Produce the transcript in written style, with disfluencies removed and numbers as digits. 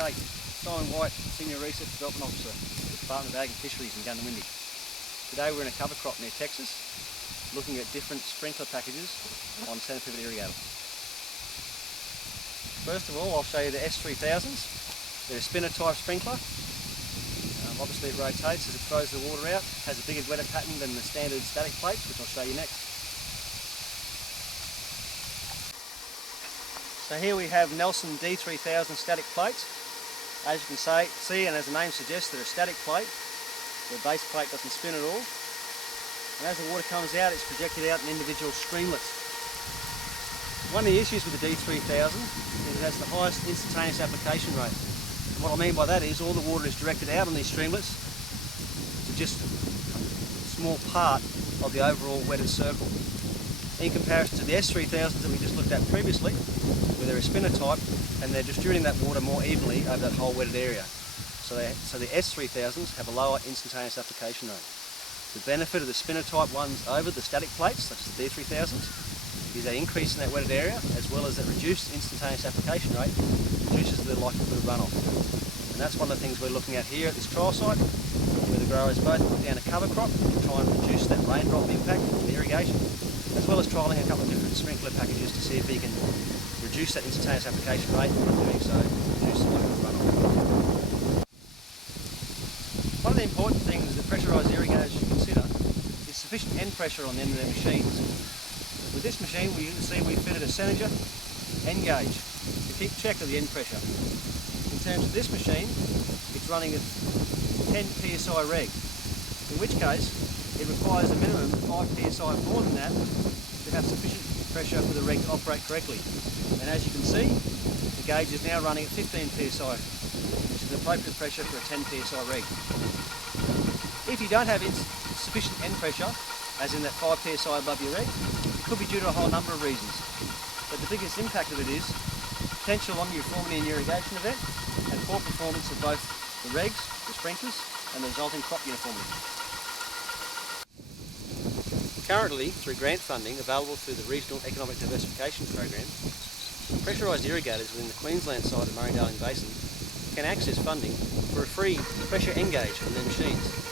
G'day, Simon White, Senior Research Development Officer, Department of Ag and Fisheries in Gundawindi. Today we're in a cover crop near Texas, looking at different sprinkler packages on centre pivot irrigator. First of all, I'll show you the S3000s. They're a spinner type sprinkler. Obviously it rotates as it throws the water out, has a bigger wetter pattern than the standard static plates, which I'll show you next. So here we have Nelson D3000 static plates. As you can see, and as the name suggests, they're a static plate. The base plate doesn't spin at all. And as the water comes out, it's projected out in individual streamlets. One of the issues with the D3000 is it has the highest instantaneous application rate. And what I mean by that is all the water is directed out on these streamlets to just a small part of the overall wetted circle. In comparison to the S3000s that we just looked at previously, where they're a spinner type and they're distributing that water more evenly over that whole wetted area. So the S3000s have a lower instantaneous application rate. The benefit of the spinner type ones over the static plates, such as the D3000s, is that increase in that wetted area, as well as that reduced instantaneous application rate, reduces the likelihood of runoff. And that's one of the things we're looking at here at this trial site, where the growers both put down a cover crop to try and reduce that raindrop impact on the irrigation, as well as trialling a couple of different sprinkler packages to see if we can reduce that instantaneous application rate, and in doing so, reduce the likelihood of runoff. One of the important things that pressurised irrigators should consider is sufficient end pressure on the end of their machines. With this machine, you can see we fitted a Senager end gauge to keep check of the end pressure. In terms of this machine, it's running at 10 psi reg, in which case it requires a minimum of 5 psi more than that to have sufficient pressure for the reg to operate correctly. And as you can see, the gauge is now running at 15 psi, which is the appropriate pressure for a 10 psi reg. If you don't have sufficient end pressure, as in that 5 psi above your reg, it could be due to a whole number of reasons. But the biggest impact of it is potential non-uniformity in your irrigation event and poor performance of both the regs, the sprinklers, and the resulting crop uniformity. Currently, through grant funding available through the Regional Economic Diversification Program, pressurised irrigators within the Queensland side of the Murray-Darling Basin can access funding for a free pressure end gauge on their machines.